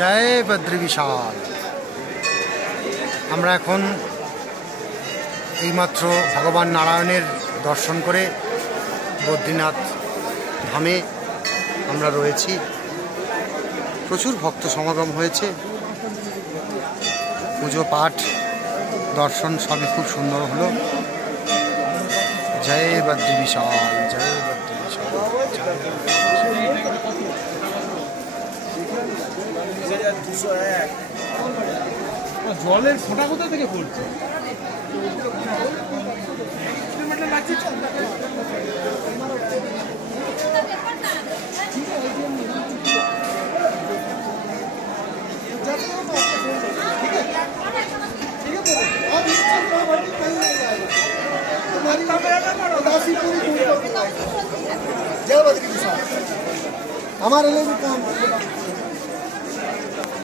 জয় বদ্রী বিশাল। আমরা এখন এইমাত্র ভগবান নারায়ণের দর্শন করে বদ্রীনাথ ধামে আমরা রয়েছি। প্রচুর ভক্ত সমাগম হয়েছে, পুজো পাঠ দর্শন সবই খুব সুন্দর হলো। জয় বদ্রী বিশাল, জয় বদ্রী বিশাল। জলের ফোঁটা কোথা থেকে পড়ছে? जय बद्री विशाल हमारे लिए भी काम